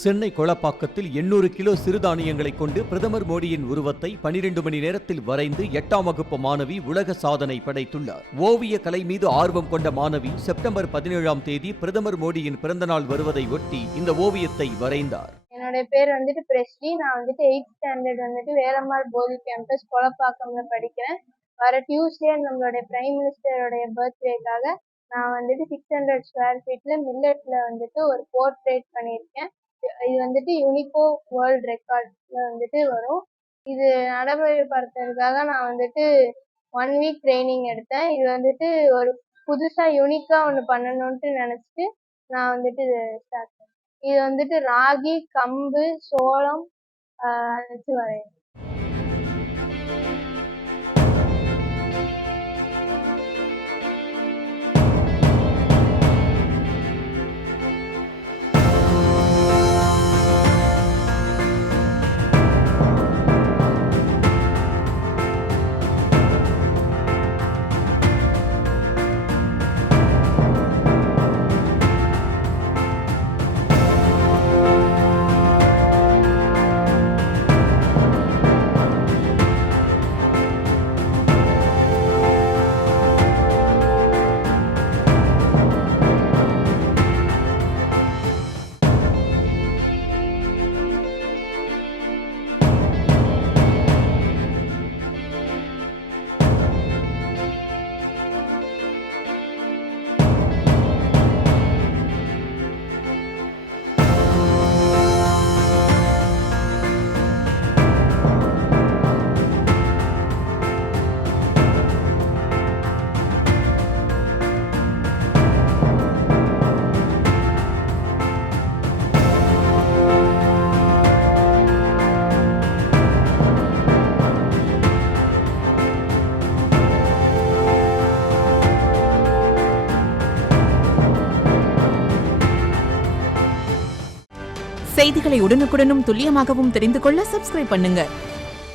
Chennai கொளப்பாக்கத்தில் 800 kilo சிறுதானியங்களை கொண்டு பிரதமர் மோடியின் உருவத்தை 12 மணி நேரத்தில் வரைந்து 8ஆம் வகுப்பு மாணவி உலக சாதனை படைத்துள்ளார். ஓவிய கலை மீது ஆர்வம் கொண்ட மாணவி செப்டம்பர் 17ஆம் தேதி பிரதமர் மோடியின் பிறந்தநாள் வருவதை ஒட்டி இந்த ஓவியத்தை வரைந்தார். என்னோட பேர் பிரஸ்லி. நான் 8th ஸ்டாண்டர்ட் வேலம்மாள் போதி கேம்பஸ் கொளப்பாக்கம்ல படிக்கிறேன். வர டியூஸ்டே நம்மளுடைய பிரைம் மினிஸ்டருடைய பர்த்டேக்காக நான் 600 ஸ்கொயர் ஃபீட்ல மில்லட்ல ஒரு போர்ட்ரேட் பண்ணியிருக்கேன். இது யுனிகோ வேர்ல்ட் ரெக்கார்ட்ல வரும். இது நடைமுறைப்படுத்துறதுக்காக நான் 1 வீக் ட்ரைனிங் எடுத்தேன். இது ஒரு புதுசா யூனிக்கா ஒன்று பண்ணணும்ட்டு நினைச்சிட்டு நான் இது ஸ்டார்ட் பண்ணேன். இது ராகி, கம்பு, சோளம் வச்சு வரையணும். செய்திகளை உடனுக்குடனும் துல்லியமாகவும் தெரிந்து கொள்ள சப்ஸ்கிரைப் பண்ணுங்க.